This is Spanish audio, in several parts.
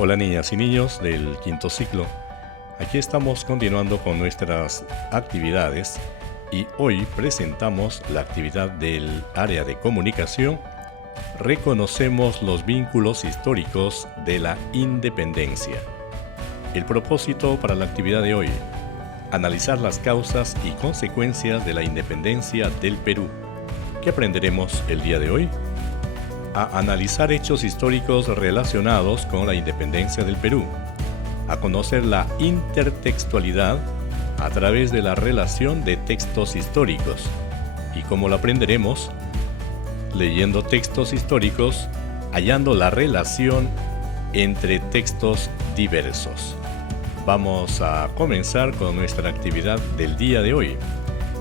Hola niñas y niños del quinto ciclo. Aquí estamos continuando con nuestras actividades y hoy presentamos la actividad del área de comunicación. Reconocemos los vínculos históricos de la independencia. El propósito para la actividad de hoy: analizar las causas y consecuencias de la independencia del Perú. ¿Qué aprenderemos el día de hoy? A analizar hechos históricos relacionados con la independencia del Perú, a conocer la intertextualidad a través de la relación de textos históricos. ¿Y cómo lo aprenderemos? Leyendo textos históricos, hallando la relación entre textos diversos. Vamos a comenzar con nuestra actividad del día de hoy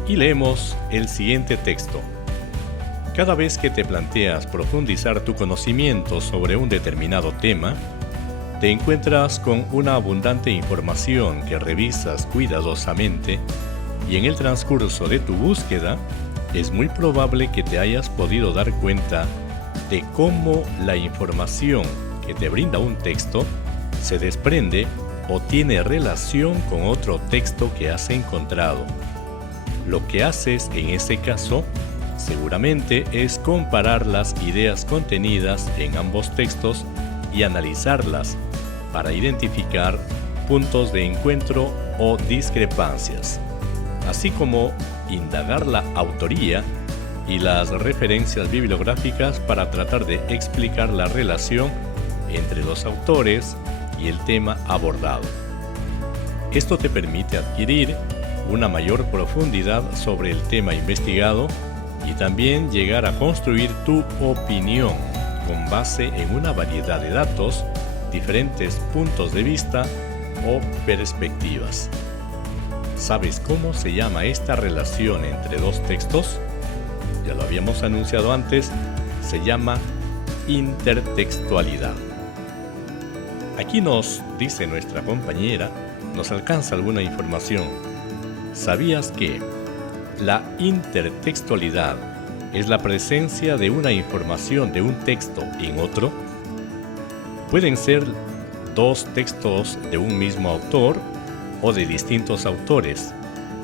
y leemos el siguiente texto. Cada vez que te planteas profundizar tu conocimiento sobre un determinado tema, te encuentras con una abundante información que revisas cuidadosamente y en el transcurso de tu búsqueda es muy probable que te hayas podido dar cuenta de cómo la información que te brinda un texto se desprende o tiene relación con otro texto que has encontrado. Lo que haces en ese caso seguramente es comparar las ideas contenidas en ambos textos y analizarlas para identificar puntos de encuentro o discrepancias, así como indagar la autoría y las referencias bibliográficas para tratar de explicar la relación entre los autores y el tema abordado. Esto te permite adquirir una mayor profundidad sobre el tema investigado y también llegar a construir tu opinión con base en una variedad de datos, diferentes puntos de vista o perspectivas. ¿Sabes cómo se llama esta relación entre dos textos? Ya lo habíamos anunciado antes, se llama intertextualidad. Aquí nos dice nuestra compañera, nos alcanza alguna información. ¿Sabías que la intertextualidad es la presencia de una información de un texto en otro? Pueden ser dos textos de un mismo autor o de distintos autores,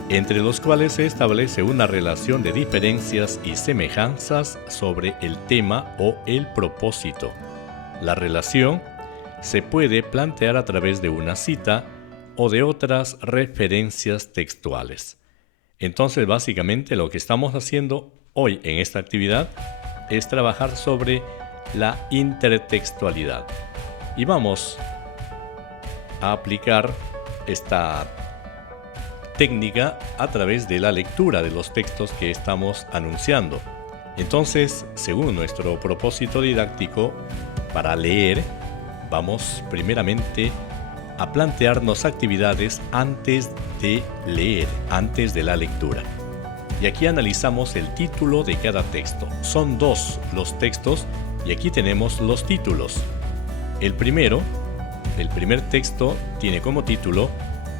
entre los cuales se establece una relación de diferencias y semejanzas sobre el tema o el propósito. La relación se puede plantear a través de una cita o de otras referencias textuales. Entonces, básicamente lo que estamos haciendo hoy en esta actividad es trabajar sobre la intertextualidad. Y vamos a aplicar esta técnica a través de la lectura de los textos que estamos anunciando. Entonces, según nuestro propósito didáctico, para leer, vamos primeramente a plantearnos actividades antes de leer, antes de la lectura. Y aquí analizamos el título de cada texto. Son dos los textos y aquí tenemos los títulos. El primer texto tiene como título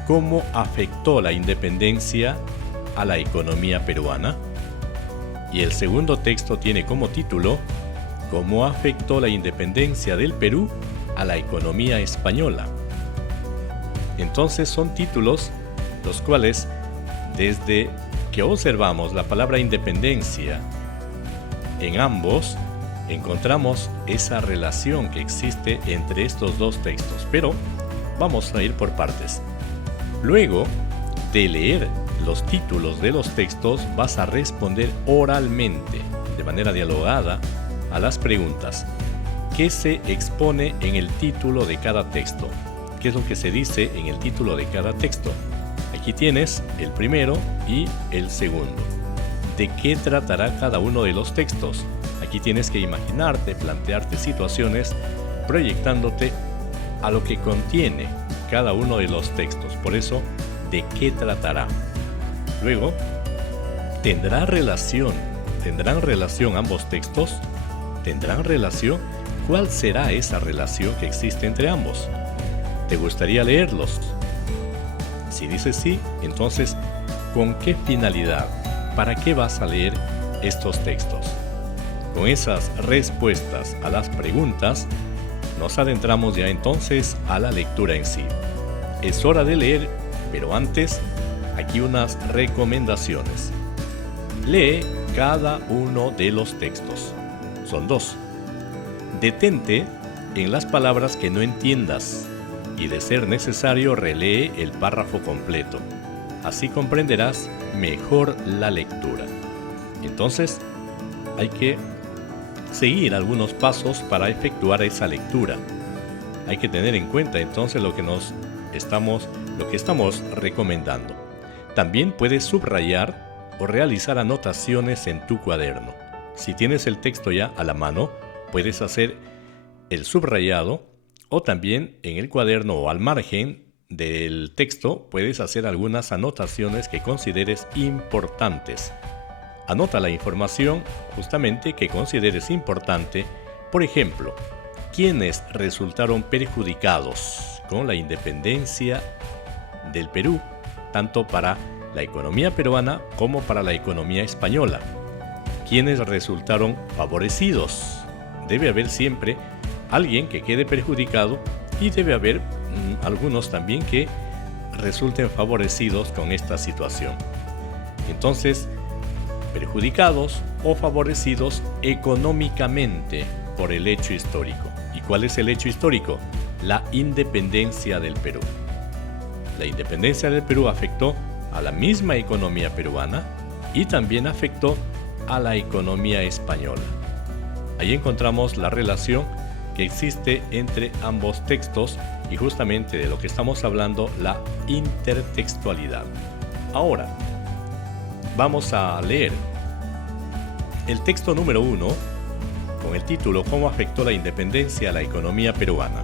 ¿Cómo afectó la independencia a la economía peruana? Y el segundo texto tiene como título ¿Cómo afectó la independencia del Perú a la economía española? Entonces son títulos los cuales, desde que observamos la palabra independencia en ambos, encontramos esa relación que existe entre estos dos textos. Pero vamos a ir por partes. Luego de leer los títulos de los textos, vas a responder oralmente, de manera dialogada, a las preguntas. ¿Qué se expone en el título de cada texto? ¿Qué es lo que se dice en el título de cada texto? Aquí tienes el primero y el segundo. ¿De qué tratará cada uno de los textos? Aquí tienes que imaginarte, plantearte situaciones, proyectándote a lo que contiene cada uno de los textos. Por eso, ¿de qué tratará? Luego, ¿tendrán relación ambos textos? ¿Tendrán relación? ¿Cuál será esa relación que existe entre ambos? ¿Te gustaría leerlos? Si dices sí, entonces, ¿con qué finalidad? ¿Para qué vas a leer estos textos? Con esas respuestas a las preguntas, nos adentramos ya entonces a la lectura en sí. Es hora de leer, pero antes, aquí unas recomendaciones. Lee cada uno de los textos. Son 2. Detente en las palabras que no entiendas y, de ser necesario, relee el párrafo completo. Así comprenderás mejor la lectura. Entonces, hay que seguir algunos pasos para efectuar esa lectura. Hay que tener en cuenta entonces lo que estamos recomendando. También puedes subrayar o realizar anotaciones en tu cuaderno. Si tienes el texto ya a la mano, puedes hacer el subrayado, o también en el cuaderno o al margen del texto puedes hacer algunas anotaciones que consideres importantes. Anota la información justamente que consideres importante. Por ejemplo, ¿quiénes resultaron perjudicados con la independencia del Perú, tanto para la economía peruana como para la economía española? ¿Quiénes resultaron favorecidos? Debe haber siempre alguien que quede perjudicado y debe haber algunos también que resulten favorecidos con esta situación. Entonces, perjudicados o favorecidos económicamente por el hecho histórico. ¿Y cuál es el hecho histórico? La independencia del Perú. La independencia del Perú afectó a la misma economía peruana y también afectó a la economía española. Ahí encontramos la relación que existe entre ambos textos y justamente de lo que estamos hablando, la intertextualidad. Ahora, vamos a leer el texto número 1 con el título ¿Cómo afectó la independencia a la economía peruana?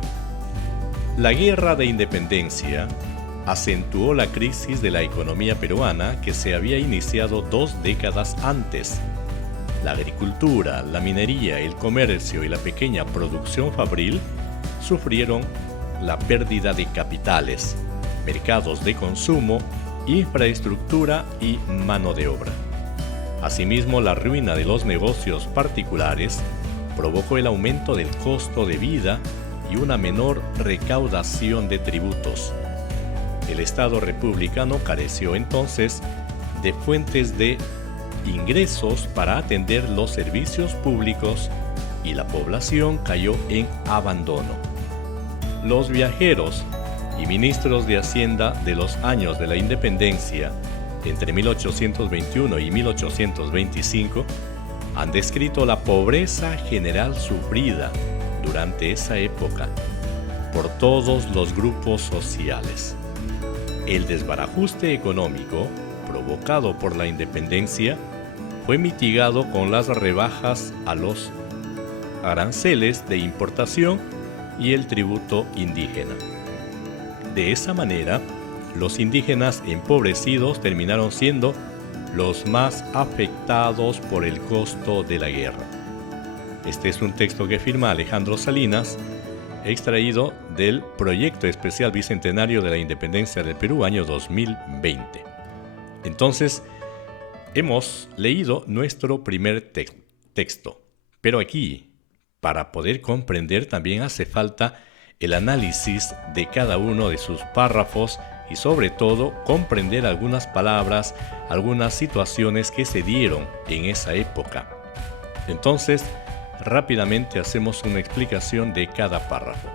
La guerra de independencia acentuó la crisis de la economía peruana que se había iniciado 2 décadas antes. La agricultura, la minería, el comercio y la pequeña producción fabril sufrieron la pérdida de capitales, mercados de consumo, infraestructura y mano de obra. Asimismo, la ruina de los negocios particulares provocó el aumento del costo de vida y una menor recaudación de tributos. El Estado republicano careció entonces de fuentes de ingresos para atender los servicios públicos y la población cayó en abandono. Los viajeros y ministros de Hacienda de los años de la independencia, entre 1821 y 1825, han descrito la pobreza general sufrida durante esa época por todos los grupos sociales. El desbarajuste económico provocado por la independencia fue mitigado con las rebajas a los aranceles de importación y el tributo indígena. De esa manera, los indígenas empobrecidos terminaron siendo los más afectados por el costo de la guerra. Este es un texto que firma Alejandro Salinas, extraído del Proyecto Especial Bicentenario de la Independencia del Perú, año 2020. Entonces, hemos leído nuestro primer texto, pero aquí, para poder comprender, también hace falta el análisis de cada uno de sus párrafos y sobre todo comprender algunas palabras, algunas situaciones que se dieron en esa época. Entonces, rápidamente hacemos una explicación de cada párrafo.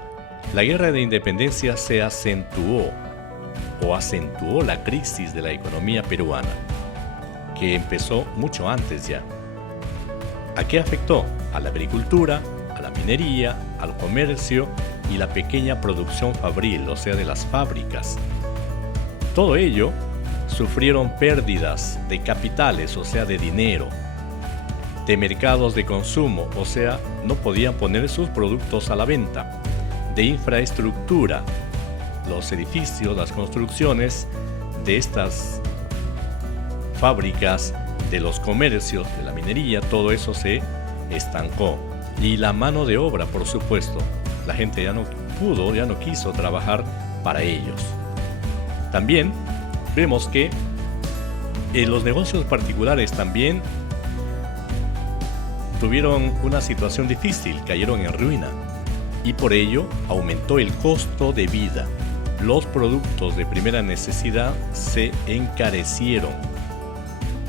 La guerra de independencia se acentuó la crisis de la economía peruana, que empezó mucho antes ya. ¿A qué afectó? A la agricultura, a la minería, al comercio y la pequeña producción fabril, o sea, de las fábricas. Todo ello sufrieron pérdidas de capitales, o sea, de dinero, de mercados de consumo, o sea, no podían poner sus productos a la venta, de infraestructura, los edificios, las construcciones de estas fábricas, de los comercios, de la minería, todo eso se estancó. Y la mano de obra, por supuesto, la gente ya no quiso trabajar para ellos. También vemos que los negocios particulares también tuvieron una situación difícil, cayeron en ruina. y por ello aumentó el costo de vida. Los productos de primera necesidad se encarecieron.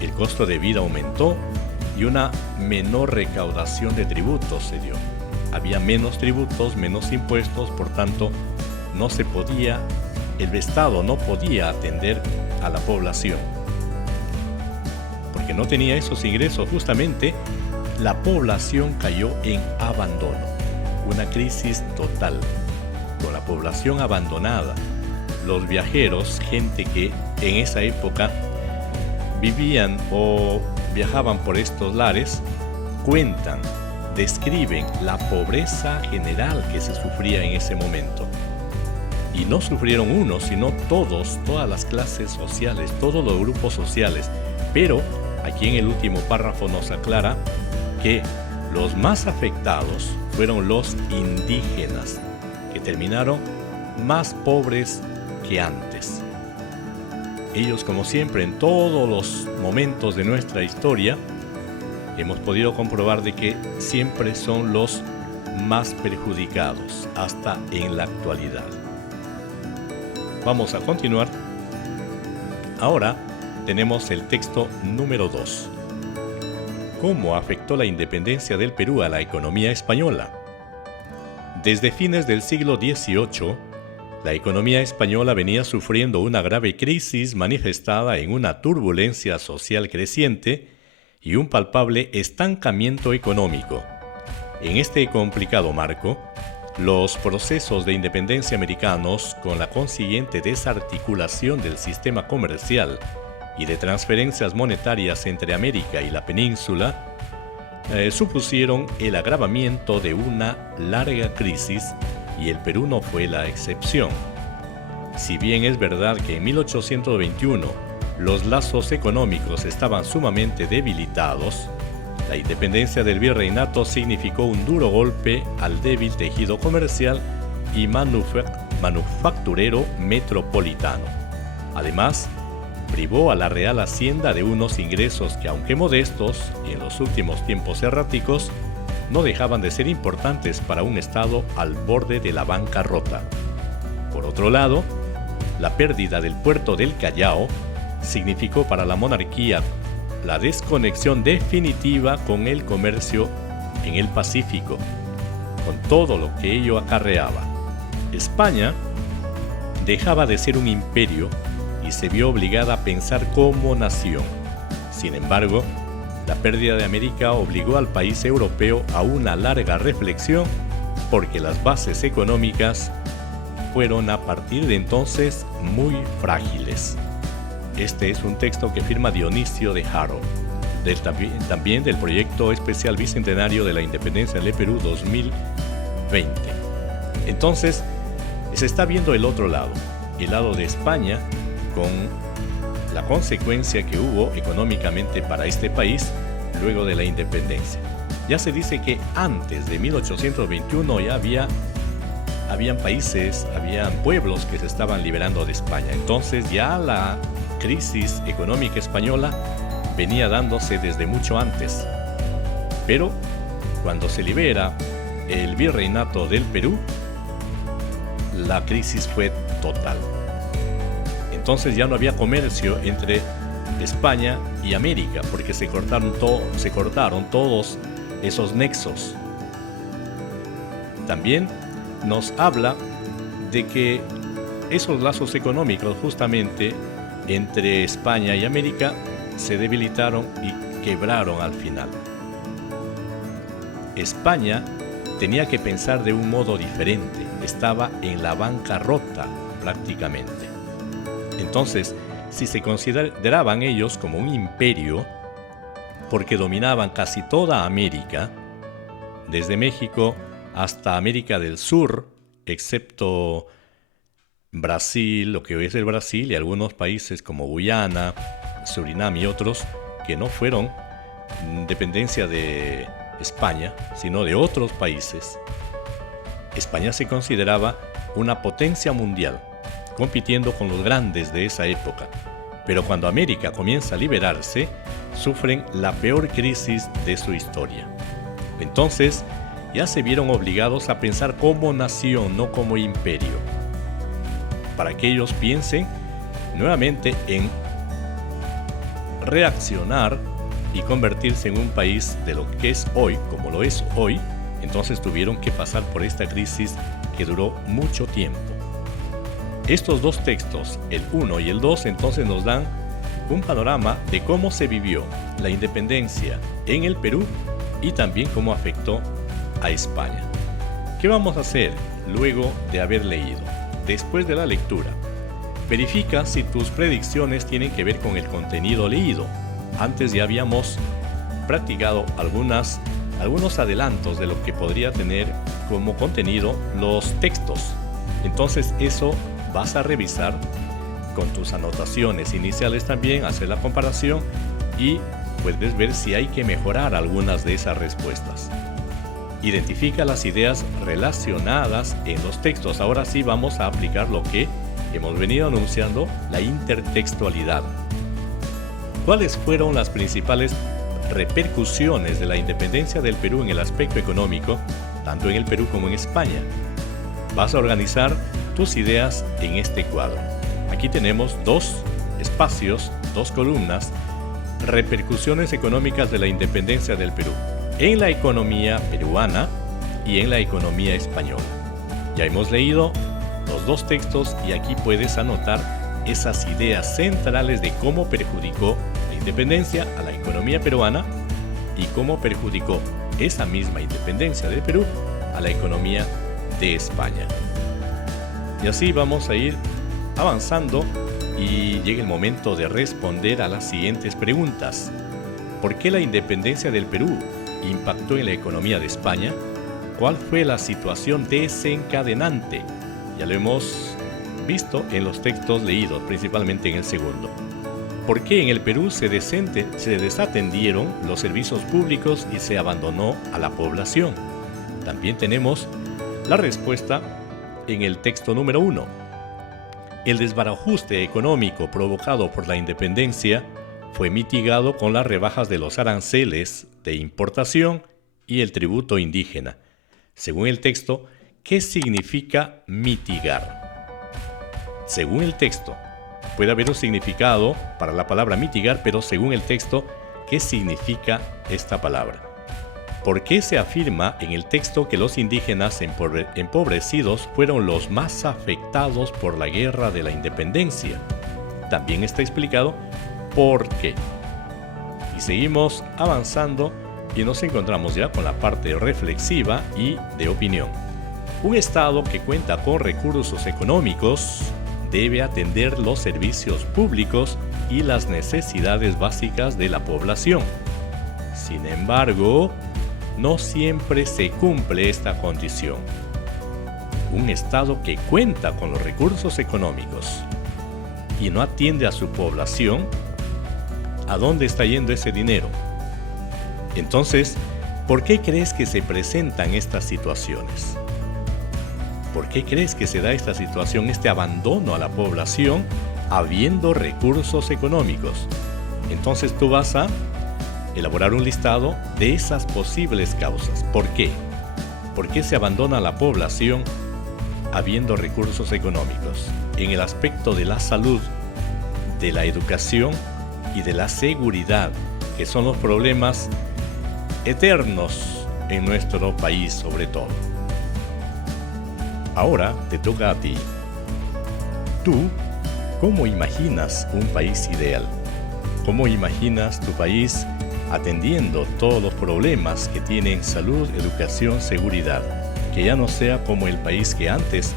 El costo de vida aumentó y una menor recaudación de tributos se dio. Había menos tributos, menos impuestos, por tanto, el Estado no podía atender a la población. Porque no tenía esos ingresos, justamente, la población cayó en abandono. Una crisis total, con la población abandonada. Los viajeros, gente que en esa época vivían o viajaban por estos lares, cuentan, describen la pobreza general que se sufría en ese momento. Y no sufrieron unos, sino todas las clases sociales, todos los grupos sociales. Pero aquí en el último párrafo nos aclara que los más afectados fueron los indígenas, que terminaron más pobres que antes. Ellos, como siempre, en todos los momentos de nuestra historia, hemos podido comprobar de que siempre son los más perjudicados, hasta en la actualidad. Vamos a continuar. Ahora tenemos el texto número 2. ¿Cómo afectó la independencia del Perú a la economía española? Desde fines del siglo XVIII, la economía española venía sufriendo una grave crisis manifestada en una turbulencia social creciente y un palpable estancamiento económico. En este complicado marco, los procesos de independencia americanos, con la consiguiente desarticulación del sistema comercial y de transferencias monetarias entre América y la península, supusieron el agravamiento de una larga crisis, y el Perú no fue la excepción. Si bien es verdad que en 1821 los lazos económicos estaban sumamente debilitados, la independencia del virreinato significó un duro golpe al débil tejido comercial y manufacturero metropolitano. Además, privó a la Real Hacienda de unos ingresos que, aunque modestos y en los últimos tiempos erráticos, no dejaban de ser importantes para un Estado al borde de la bancarrota. Por otro lado, la pérdida del puerto del Callao significó para la monarquía la desconexión definitiva con el comercio en el Pacífico, con todo lo que ello acarreaba. España dejaba de ser un imperio y se vio obligada a pensar como nación. Sin embargo, la pérdida de América obligó al país europeo a una larga reflexión, porque las bases económicas fueron a partir de entonces muy frágiles. Este es un texto que firma Dionisio de Haro, también del Proyecto Especial Bicentenario de la Independencia del Perú 2020. Entonces, se está viendo el otro lado, el lado de España, con la consecuencia que hubo económicamente para este país luego de la independencia. Ya se dice que antes de 1821 ya habían países, habían pueblos que se estaban liberando de España. Entonces ya la crisis económica española venía dándose desde mucho antes. Pero cuando se libera el virreinato del Perú, la crisis fue total. Entonces ya no había comercio entre España y América, porque se cortaron todos esos nexos. También nos habla de que esos lazos económicos justamente entre España y América se debilitaron y quebraron al final. España tenía que pensar de un modo diferente, estaba en la bancarrota prácticamente. Entonces, si se consideraban ellos como un imperio, porque dominaban casi toda América, desde México hasta América del Sur, excepto Brasil, lo que hoy es el Brasil, y algunos países como Guyana, Surinam y otros, que no fueron dependencia de España, sino de otros países. España se consideraba una potencia mundial, compitiendo con los grandes de esa época. Pero cuando América comienza a liberarse, sufren la peor crisis de su historia. Entonces, ya se vieron obligados a pensar como nación, no como imperio, para que ellos piensen nuevamente en reaccionar y convertirse en un país de lo que es hoy, como lo es hoy. Entonces tuvieron que pasar por esta crisis que duró mucho tiempo. Estos dos textos, el 1 y el 2, entonces nos dan un panorama de cómo se vivió la independencia en el Perú y también cómo afectó a España. ¿Qué vamos a hacer luego de haber leído? Después de la lectura, verifica si tus predicciones tienen que ver con el contenido leído. Antes ya habíamos practicado algunos adelantos de lo que podría tener como contenido los textos. Entonces eso vas a revisar con tus anotaciones iniciales también, hacer la comparación y puedes ver si hay que mejorar algunas de esas respuestas. Identifica las ideas relacionadas en los textos. Ahora sí vamos a aplicar lo que hemos venido anunciando, la intertextualidad. ¿Cuáles fueron las principales repercusiones de la independencia del Perú en el aspecto económico, tanto en el Perú como en España? Vas a organizar tus ideas en este cuadro. Aquí tenemos dos espacios, dos columnas, repercusiones económicas de la independencia del Perú, en la economía peruana y en la economía española. Ya hemos leído los dos textos y aquí puedes anotar esas ideas centrales de cómo perjudicó la independencia a la economía peruana y cómo perjudicó esa misma independencia del Perú a la economía de España. Y así vamos a ir avanzando y llega el momento de responder a las siguientes preguntas. ¿Por qué la independencia del Perú impactó en la economía de España? ¿Cuál fue la situación desencadenante? Ya lo hemos visto en los textos leídos, principalmente en el segundo. ¿Por qué en el Perú se desatendieron los servicios públicos y se abandonó a la población? También tenemos la respuesta en el texto número 1. El desbarajuste económico provocado por la independencia fue mitigado con las rebajas de los aranceles de importación y el tributo indígena. Según el texto, ¿qué significa mitigar? Según el texto, puede haber un significado para la palabra mitigar, pero según el texto, ¿qué significa esta palabra? ¿Por qué se afirma en el texto que los indígenas empobrecidos fueron los más afectados por la guerra de la independencia? También está explicado por qué. Y seguimos avanzando y nos encontramos ya con la parte reflexiva y de opinión. Un Estado que cuenta con recursos económicos debe atender los servicios públicos y las necesidades básicas de la población. Sin embargo, no siempre se cumple esta condición. Un Estado que cuenta con los recursos económicos y no atiende a su población, ¿a dónde está yendo ese dinero? Entonces, ¿por qué crees que se presentan estas situaciones? ¿Por qué crees que se da esta situación, este abandono a la población, habiendo recursos económicos? Entonces tú vas a elaborar un listado de esas posibles causas. ¿Por qué? ¿Por qué se abandona a la población habiendo recursos económicos? En el aspecto de la salud, de la educación y de la seguridad, que son los problemas eternos en nuestro país sobre todo. Ahora te toca a ti. ¿Tú cómo imaginas un país ideal? ¿Cómo imaginas tu país atendiendo todos los problemas que tienen salud, educación, seguridad? Que ya no sea como el país que antes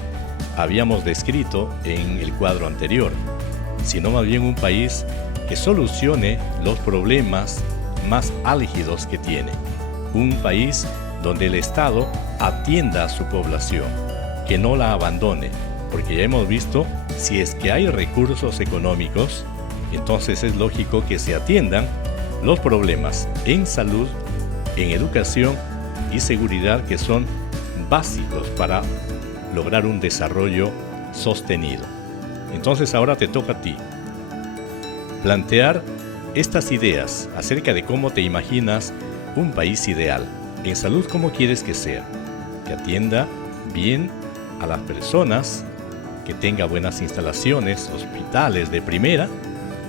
habíamos descrito en el cuadro anterior, sino más bien un país que solucione los problemas más álgidos que tiene. Un país donde el Estado atienda a su población, que no la abandone, porque ya hemos visto, si es que hay recursos económicos, entonces es lógico que se atiendan los problemas en salud, en educación y seguridad, que son básicos para lograr un desarrollo sostenido. Entonces ahora te toca a ti plantear estas ideas acerca de cómo te imaginas un país ideal. En salud, ¿cómo quieres que sea? Que atienda bien a las personas, que tenga buenas instalaciones, hospitales de primera.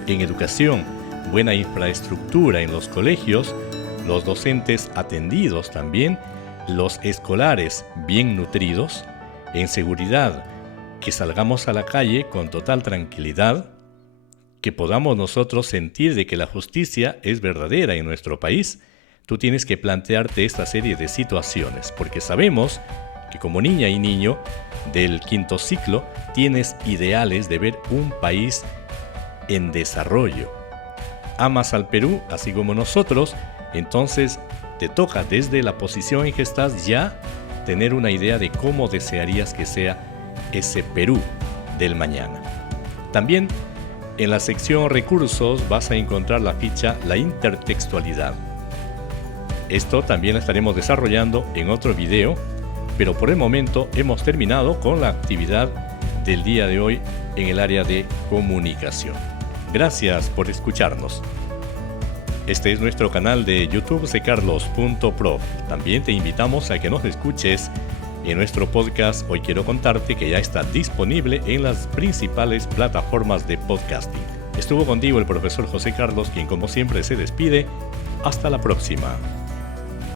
En educación, buena infraestructura en los colegios, los docentes atendidos también, los escolares bien nutridos. En seguridad, que salgamos a la calle con total tranquilidad, que podamos nosotros sentir de que la justicia es verdadera en nuestro país. Tú tienes que plantearte esta serie de situaciones, porque sabemos que como niña y niño del quinto ciclo tienes ideales de ver un país en desarrollo. Amas al Perú, así como nosotros, entonces te toca desde la posición en que estás ya tener una idea de cómo desearías que sea ese Perú del mañana. También en la sección recursos vas a encontrar la ficha La intertextualidad. Esto también lo estaremos desarrollando en otro video, pero por el momento hemos terminado con la actividad del día de hoy en el área de comunicación. Gracias por escucharnos. Este es nuestro canal de YouTube ccarlos.prof. También te invitamos a que nos escuches en nuestro podcast Hoy Quiero Contarte, que ya está disponible en las principales plataformas de podcasting. Estuvo contigo el profesor José Carlos, quien como siempre se despide. Hasta la próxima.